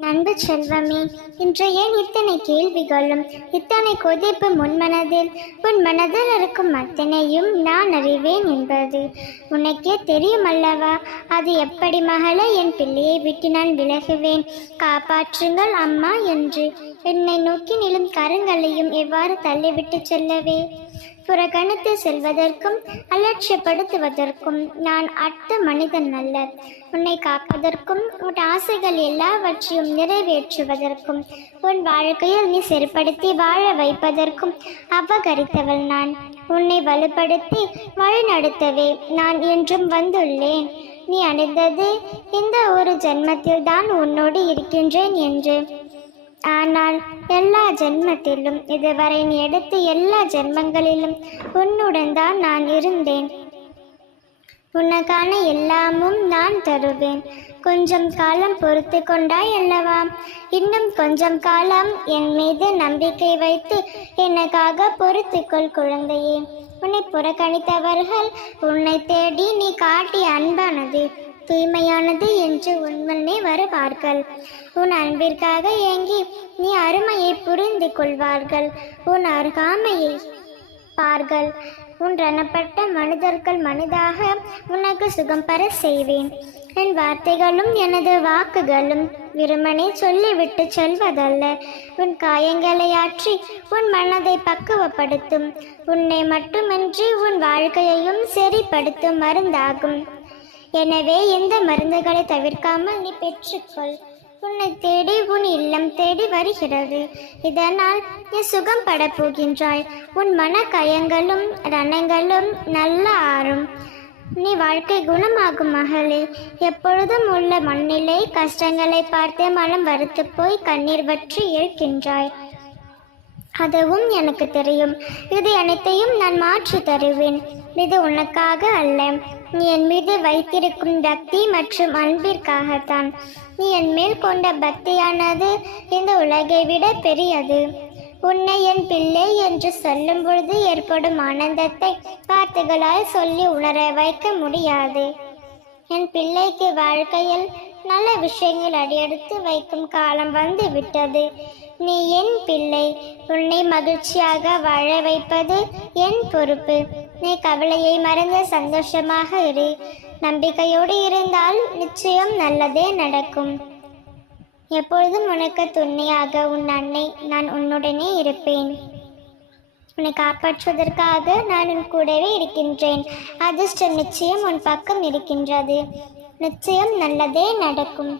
அன்பு செல்வமே, இன்று ஏன் இத்தனை கேள்விகளும் இத்தனை கொதிப்பு முன்மனதில்? உன் மனதில் இருக்கும் அத்தனையும் நான் அறிவேன் என்பது உனக்கே தெரியும் அல்லவா? அது எப்படி மகளே? என் பிள்ளையை விட்டு நான் விலகுவேன்? காப்பாற்றுங்கள் அம்மா என்று என்னை நோக்கி நிலும் கரங்களையும் எவ்வாறு தள்ளிவிட்டு செல்லவே? புறக்கணித்து செல்வதற்கும் அலட்சியப்படுத்துவதற்கும் நான் அட்ட மனிதன் அல்ல. உன்னை காப்பதற்கும் உன் ஆசைகள் எல்லாவற்றையும் நிறைவேற்றுவதற்கும் உன் வாழ்க்கையில் நீ செருப்படுத்தி வாழ வைப்பதற்கும் அபகரித்தவள் நான். உன்னை வலுப்படுத்தி வழிநடத்தவே நான் என்றும் வந்துள்ளேன். நீ அடைந்தது இந்த ஒரு ஜென்மத்தில் தான் உன்னோடு இருக்கின்றேன் என்று. ஆனால் எல்லா ஜென்மத்திலும் இதுவரை நீ எடுத்த எல்லா ஜென்மங்களிலும் உன்னுடன் தான் நான் இருந்தேன். உனக்கான எல்லாமும் நான் தருவேன். கொஞ்சம் காலம் பொறுத்து கொண்டாய் அல்லவா? இன்னும் கொஞ்சம் காலம் என் மீது நம்பிக்கை வைத்து எனக்காக பொறுத்துக்கொள் குழந்தையே. உன்னை புறக்கணித்தவர்கள் உன்னை தேடி நீ காட்டிய அன்பானது தூய்மையானது என்று உன்முன்னே வருவார்கள். உன் அன்பிற்காக ஏங்கி நீ அருமையை புரிந்து கொள்வார்கள். உன் அருகாமையை பார்கள். உன் ரணப்பட்ட மனிதர்கள் மனிதாக உனக்கு சுகம் பெற செய்வேன். என் வார்த்தைகளும் எனது வாக்குகளும் விருமனை சொல்லிவிட்டு செல்வதல்ல. உன் காயங்களை ஆற்றி உன் மனதை பக்குவப்படுத்தும். உன்னை மட்டுமின்றி உன் வாழ்க்கையையும் சரிப்படுத்தும் மருந்தாகும். எனவே இந்த மருந்துகளை தவிர்க்காமல் நீ பெற்றுக்கொள். உன்னை தேடி உன் இல்லம் தேடி வருகிறது. இதனால் நீ சுகம் பட போகின்றாய். உன் மன கயங்களும் ரணங்களும் நல்ல ஆறும். நீ வாழ்க்கை குணமாகும் மகளே. எப்பொழுதும் உள்ள மண்ணிலை கஷ்டங்களை பார்த்து மனம் வறுத்து போய் கண்ணீர் வற்றி இருக்கின்றாய். அதுவும் எனக்கு தெரியும். இது அனைத்தையும் நான் மாற்றி தருவேன். இது உனக்காக அல்ல, நீ என் மீது வைத்திருக்கும் பக்தி மற்றும் அன்பிற்காகத்தான். நீ என் மேல் கொண்ட பக்தியானது இந்த உலகை விட பெரியது. உன்னை என் பிள்ளை என்று சொல்லும் பொழுது ஏற்படும் ஆனந்தத்தை வார்த்தைகளால் சொல்லி உணர வைக்க முடியாது. என் பிள்ளைக்கு வாழ்க்கையில் நல்ல விஷயங்கள் அடியெடுத்து வைக்கும் காலம் வந்து விட்டது. நீ என் பிள்ளை. உன்னை மகிழ்ச்சியாக வாழ வைப்பது என் பொறுப்பு. நீ கவலையை மறந்து சந்தோஷமாக இரு. நம்பிக்கையோடு இருந்தால் நிச்சயம் நல்லதே நடக்கும். எப்பொழுதும் உனக்கு துணையாக உன் அன்னை நான் உன்னுடனே இருப்பேன். உன்னை காப்பாற்றுவதற்காக நான் உன் கூடவே இருக்கின்றேன். அதிர்ஷ்டம் நிச்சயம் உன் பக்கம் இருக்கின்றது. நிச்சயம் நல்லதே நடக்கும்.